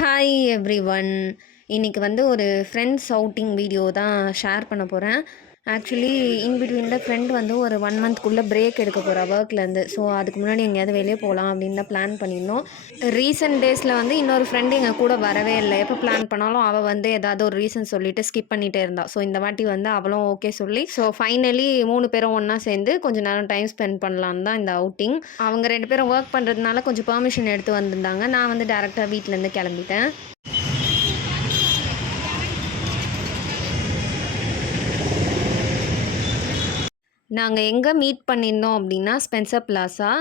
Hi everyone. இன்னைக்கு வந்து ஒரு ஃப்ரெண்ட்ஸ் அவுட்டிங் வீடியோ தான் ஷேர் பண்ண போகிறேன். ஆக்சுவலி இன் பிட்வீனில் ஃப்ரெண்ட் வந்து ஒரு 1 மந்த்க்குள்ளே பிரேக் எடுக்க போகிறா ஒர்க்லேருந்து. ஸோ அதுக்கு முன்னாடி எங்கேயாவது வெளியே போகலாம் அப்படின்னு தான் பிளான் பண்ணியிருந்தோம். ரீசெண்ட் டேஸில் வந்து இன்னொரு ஃப்ரெண்டு எங்கள் கூட வரவே இல்லை. எப்போ பிளான் பண்ணாலும் அவள் வந்து ஏதாவது ஒரு ரீசன் சொல்லிட்டு ஸ்கிப் பண்ணிகிட்டே இருந்தா. ஸோ இந்த வாட்டி வந்து அவளும் ஓகே சொல்லி ஸோ ஃபைனலி 3 பேரும் ஒன்றா சேர்ந்து கொஞ்சம் நேரம் டைம் ஸ்பெண்ட் பண்ணலான்னு தான் இந்த அவுட்டிங். அவங்க 2 பேரும் ஒர்க் பண்ணுறதுனால கொஞ்சம் பெர்மிஷன் எடுத்து வந்திருந்தாங்க. நான் வந்து டேரெக்டாக வீட்டிலேருந்து கிளம்பிட்டேன். நாங்கள் எங்கே மீட் பண்ணியிருந்தோம் அப்படின்னா ஸ்பென்சர் பிளாசா.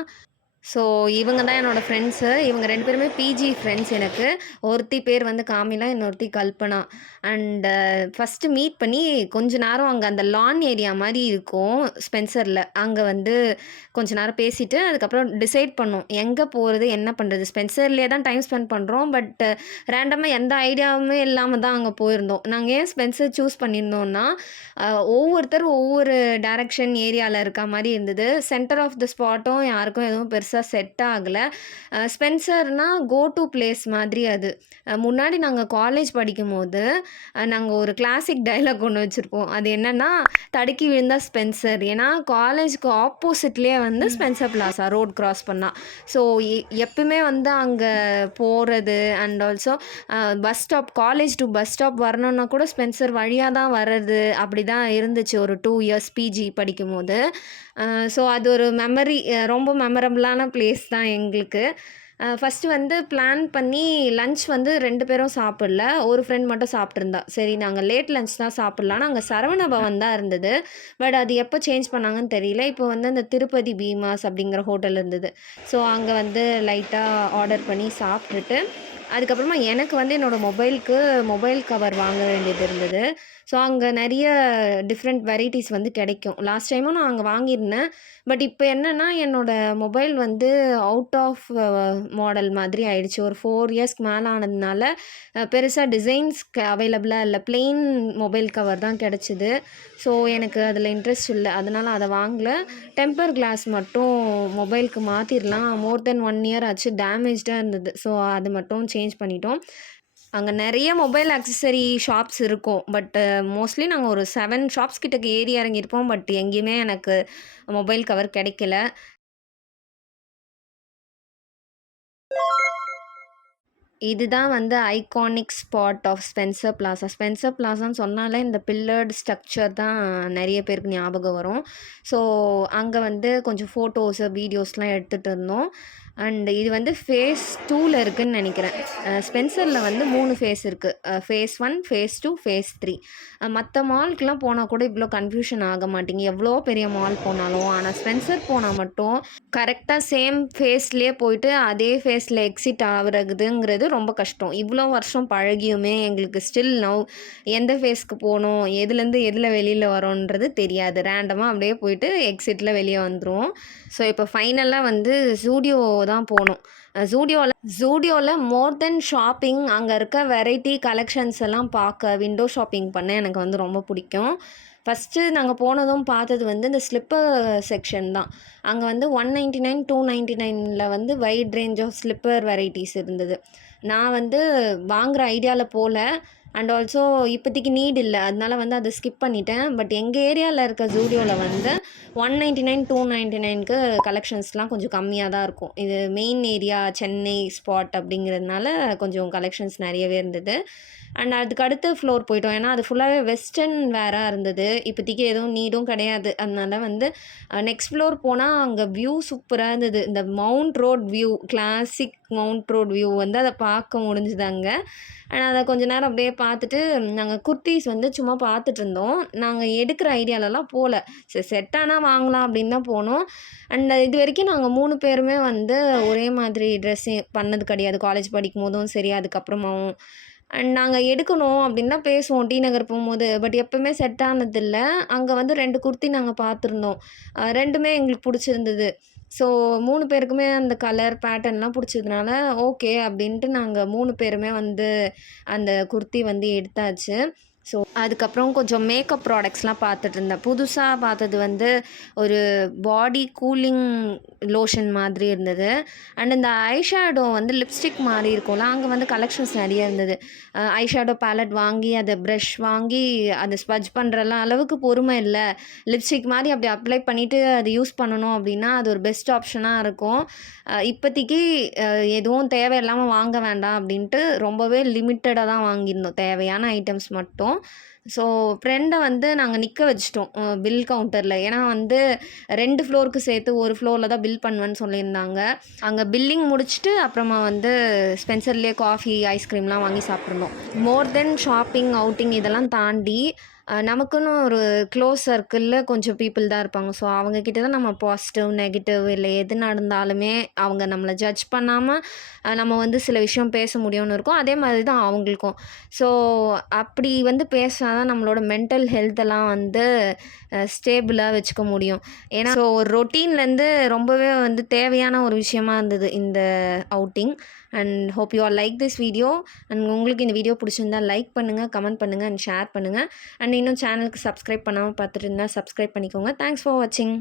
ஸோ இவங்க தான் என்னோடய ஃப்ரெண்ட்ஸு. இவங்க 2 பேருமே பிஜி ஃப்ரெண்ட்ஸ் எனக்கு. ஒருத்தி பேர் வந்து காமிலா, இன்னொருத்தி கல்பனா. அண்டு ஃபஸ்ட்டு மீட் பண்ணி கொஞ்ச நேரம் அங்கே அந்த லான் ஏரியா மாதிரி இருக்கும் ஸ்பென்சரில். அங்கே வந்து கொஞ்ச நேரம் பேசிவிட்டு அதுக்கப்புறம் டிசைட் பண்ணோம் எங்கே போகிறது என்ன பண்ணுறது. ஸ்பென்சர்லேயே தான் டைம் ஸ்பெண்ட் பண்ணுறோம். பட் ரேண்டமாக எந்த ஐடியாவுமே இல்லாமல் தான் அங்கே போயிருந்தோம். நாங்கள் ஏன் ஸ்பென்சர் சூஸ் பண்ணியிருந்தோன்னா ஒவ்வொருத்தரும் ஒவ்வொரு டைரக்ஷன் ஏரியாவில் இருக்க மாதிரி இருந்தது. சென்டர் ஆஃப் த ஸ்பாட்டும் யாருக்கும் எதுவும் பெருசாக செட் ஆகலை. ஸ்பென்சர்னால் கோ டு பிளேஸ் மாதிரி அது. முன்னாடி நாங்கள் காலேஜ் படிக்கும்போது நாங்கள் ஒரு கிளாசிக் டைலாக் ஒன்று வச்சுருப்போம். அது என்னென்னா தடுக்கி விழுந்தா ஸ்பென்சர். ஏன்னா காலேஜுக்கு ஆப்போசிட்லேயே வந்து ஸ்பென்சர் பிளாசா ரோட் கிராஸ் பண்ணால். ஸோ எப்பவுமே வந்து அங்கே போகிறது and also bus stop college to bus stop வரணுன்னா கூட ஸ்பென்சர் வழியாக தான் வர்றது. அப்படி தான் இருந்துச்சு ஒரு 2 இயர்ஸ் பிஜி படிக்கும்போது. ஸோ அது ஒரு மெமரி, ரொம்ப மெமரபிளான பிளேஸ் தான் எங்களுக்கு. ஃபஸ்ட்டு வந்து பிளான் பண்ணி லன்ச் வந்து 2 பேரும் சாப்பிடல. ஒரு ஃப்ரெண்ட் மட்டும் சாப்பிட்ருந்தா. சரி நாங்கள் லேட் லன்ச் தான் சாப்பிட்லான்னு அங்கே சரவண பவன் தான் இருந்தது. பட் அது எப்போ சேஞ்ச் பண்ணாங்கன்னு தெரியல. இப்போ வந்து அந்த திருப்பதி பீமாஸ் அப்படிங்கிற ஹோட்டல் இருந்தது. ஸோ அங்கே வந்து லைட்டாக ஆர்டர் பண்ணி சாப்பிட்டுட்டு அதுக்கப்புறமா எனக்கு வந்து என்னோடய மொபைல் கவர் வாங்க வேண்டியது இருந்தது. ஸோ அங்கே நிறைய டிஃப்ரெண்ட் வெரைட்டிஸ் வந்து கிடைக்கும். லாஸ்ட் டைமும் நான் அங்கே வாங்கியிருந்தேன். பட் இப்போ என்னென்னா என்னோடய மொபைல் வந்து அவுட் ஆஃப் மாடல் மாதிரி ஆயிடுச்சு. ஒரு 4 இயர்ஸ்க்கு மேலே ஆனதுனால பெருசாக டிசைன்ஸ் அவைலபிளாக இல்லை. பிளெயின் மொபைல் கவர் தான் கிடச்சிது. ஸோ எனக்கு அதில் இன்ட்ரெஸ்ட் இல்லை. அதனால் அதை வாங்கல. டெம்பர் கிளாஸ் மட்டும் மொபைலுக்கு மாற்றிடலாம். மோர் தென் 1 இயர் ஆச்சு. டேமேஜ்டாக இருந்தது. ஸோ அது மட்டும் சேஞ்ச் பண்ணிட்டோம். அங்கே நிறைய மொபைல் ஆக்சஸரி ஷாப்ஸ் இருக்கும். பட் மோஸ்ட்லி நாங்கள் ஒரு 7 ஷாப்ஸ் கிட்டக்க ஏறி இறங்கியிருப்போம். பட் எங்கேயுமே எனக்கு மொபைல் கவர் கிடைக்கல. இதுதான் வந்து iconic spot of Spencer Plaza. Spencer பிளாசான்னு சொன்னாலே இந்த பில்லர்டு ஸ்ட்ரக்சர் தான் நிறைய பேருக்கு ஞாபகம் வரும். ஸோ அங்கே வந்து கொஞ்சம் ஃபோட்டோஸு வீடியோஸ்லாம் எடுத்துகிட்டு இருந்தோம். அண்ட் இது வந்து ஃபேஸ் 2ல் இருக்குதுன்னு நினைக்கிறேன். ஸ்பென்சரில் வந்து 3 ஃபேஸ் இருக்குது. Phase 1, phase 2, phase 3. மற்ற மால்க்கெலாம் போனால் கூட இவ்வளோ கன்ஃபியூஷன் ஆக மாட்டேங்க எவ்வளோ பெரிய மால் போனாலும். ஆனால் ஸ்பென்சர் போனால் மட்டும் கரெக்டாக சேம் ஃபேஸ்லேயே போயிட்டு அதே ஃபேஸில் எக்ஸிட் ஆகுறதுங்கிறது ரொம்ப கஷ்டம். இவ்வளோ வருஷம் பழகியுமே எங்களுக்கு ஸ்டில் நவ் எந்த ஃபேஸ்க்கு போகணும், எதுலேருந்து எதில் வெளியில் வரோன்றது தெரியாது. ரேண்டமாக அப்படியே போயிட்டு எக்ஸிட்டில் வெளியே வந்துடுவோம். ஸோ இப்போ ஃபைனலாக வந்து ஜூடியோ தான் போனோம். ஜூடியோவில் மோர் தென் ஷாப்பிங் அங்கே இருக்க வெரைட்டி கலெக்ஷன்ஸ் எல்லாம் பார்க்க, விண்டோ ஷாப்பிங் பண்ண எனக்கு வந்து ரொம்ப பிடிக்கும். ஃபஸ்ட்டு நாங்கள் போனதும் பார்த்தது வந்து இந்த ஸ்லிப்பர் செக்ஷன் தான். அங்கே வந்து 199, 299ல் வந்து wide range of slipper varieties இருந்தது. நான் வந்து வாங்குகிற ஐடியாவில் போகல. அண்ட் ஆல்சோ இப்போதைக்கு நீட் இல்லை. அதனால வந்து அதை ஸ்கிப் பண்ணிட்டேன். பட் எங்கள் ஏரியாவில் இருக்க ஜூடியோவில் வந்து 199, 299க்கு கலெக்ஷன்ஸ்லாம் கொஞ்சம் கம்மியாக தான் இருக்கும். இது மெயின் ஏரியா சென்னை ஸ்பாட் அப்படிங்கிறதுனால கொஞ்சம் கலெக்ஷன்ஸ் நிறையவே இருந்தது. அண்ட் அதுக்கு அடுத்த ஃப்ளோர் போயிட்டோம். ஏன்னா அது ஃபுல்லாகவே வெஸ்டர்ன் வேராக இருந்தது. இப்போதைக்கு எதுவும் நீடும் கிடையாது. அதனால வந்து நெக்ஸ்ட் ஃப்ளோர் போனால் அங்கே வியூ சூப்பராக இருந்தது. இந்த mount road view, classic mount road view வந்து அதை பார்க்க முடிஞ்சுது அங்கே. ஆனால் அதை கொஞ்ச நேரம் அப்படியே பார்த்துட்டு நாங்கள் குர்த்திஸ் வந்து சும்மா பார்த்துட்டு இருந்தோம். நாங்கள் எடுக்கிற ஐடியாலலாம் போகல. சரி செட் ஆனால் வாங்கலாம் அப்படின்னு தான் போனோம். அண்ட் இது வரைக்கும் நாங்கள் 3 பேருமே வந்து ஒரே மாதிரி ட்ரெஸ்ஸு பண்ணது கிடையாது. காலேஜ் படிக்கும் போதும் சரி, அதுக்கப்புறமாவும். அண்ட் நாங்கள் எடுக்கணும் அப்படின்னு தான் பேசுவோம் டி நகர் போகும்போது. பட் எப்போவுமே செட் ஆனதில்லை. அங்கே வந்து 2 குர்த்தி நாங்கள் பார்த்துருந்தோம். 2மே எங்களுக்கு பிடிச்சிருந்தது. ஸோ 3 பேருக்குமே அந்த கலர் பேட்டர்ன்லாம் பிடிச்சதுனால ஓகே அப்படின்ட்டு நாங்கள் 3 பேருமே வந்து அந்த குர்த்தி வந்து எடுத்தாச்சு. ஸோ அதுக்கப்புறம் கொஞ்சம் மேக்கப் ப்ராடக்ட்ஸ்லாம் பார்த்துட்ருந்தேன். புதுசா பார்த்தது வந்து ஒரு பாடி கூலிங் லோஷன் மாதிரி இருந்தது. அண்ட் இந்த ஐ ஷேடோ வந்து லிப்ஸ்டிக் மாரி இருக்கும்ல, அங்க வந்து கலெக்ஷன்ஸ் நெறைய இருந்தது. ஐ ஷேடோ பேலட் வாங்கி, அத ப்ரஷ் வாங்கி, அத ஸ்பட்ஜ் பண்றலாம் அளவுக்கு பொறுமை இல்ல. லிப்ஸ்டிக் மாரி அப்படி அப்ளை பண்ணிட்டு அத யூஸ் பண்ணணும் அப்படின்னா, அது ஒரு பெஸ்ட் ஆப்ஷனா இருக்கும். இப்போதைக்கு எதுவும் தேவையில்லாம வாங்க வேண்டாம் அப்படின்ட்டு ரொம்பவே லிமிட்டடா தான் வாங்கியிருந்தோம். தேவையான ஐட்டம்ஸ் மட்டும். ஸோ ஃப்ரெண்ட வந்து நாங்க நிக்க வச்சுட்டோம். பில் கவுண்டர்ல. ஏன்னா வந்து 2 ஃப்ளோருக்கு சேர்த்து ஒரு ஃப்ளோர்ல தான் பில் பண்ணுவேன்னு சொல்லியிருந்தாங்க. அங்க பில்லிங் முடிச்சுட்டு அப்புறமா வந்து ஸ்பென்சர்லயே காஃபி, ஐஸ்கிரீம்லாம் வாங்கி சாப்பிட்டுருந்தோம். மோர் தென் ஷாப்பிங், அவுட்டிங் இதெல்லாம் தாண்டி நமக்குன்னு ஒரு க்ளோஸ் சர்க்கிள்ல கொஞ்சம் பீப்பிள் தான் இருப்பாங்க. ஸோ அவங்க கிட்ட தான் நம்ம பாசிட்டிவ், நெகட்டிவ் இல்ல எது நடந்தாலுமே அவங்க நம்மள ஜட்ஜ் பண்ணாம நம்ம வந்து சில விஷயம் பேச முடியும்னு இருக்கும். அதே மாதிரி தான் அவங்களுக்கும். ஸோ அப்படி வந்து பேசினா தான் நம்மளோட மென்டல் ஹெல்த்தெல்லாம் வந்து ஸ்டேபிளா வச்சுக்க முடியும். ஏன்னா ஸோ ஒரு ரொட்டீன்லேருந்து ரொம்பவே வந்து தேவையான ஒரு விஷயமா இருந்தது இந்த outing. And hope you all like this video. And உங்களுக்கு இந்த வீடியோ பிடிச்சிருந்தா லைக் பண்ணுங்கள், கமெண்ட் பண்ணுங்கள் அண்ட் ஷேர் பண்ணுங்கள். அண்ட் இன்னும் சேனலுக்கு சப்ஸ்கிரைப் பண்ணாமல் பார்த்துட்டு இருந்தால் சப்ஸ்கிரைப் பண்ணிக்கோங்க. தேங்க்ஸ் ஃபார் வாட்சிங்.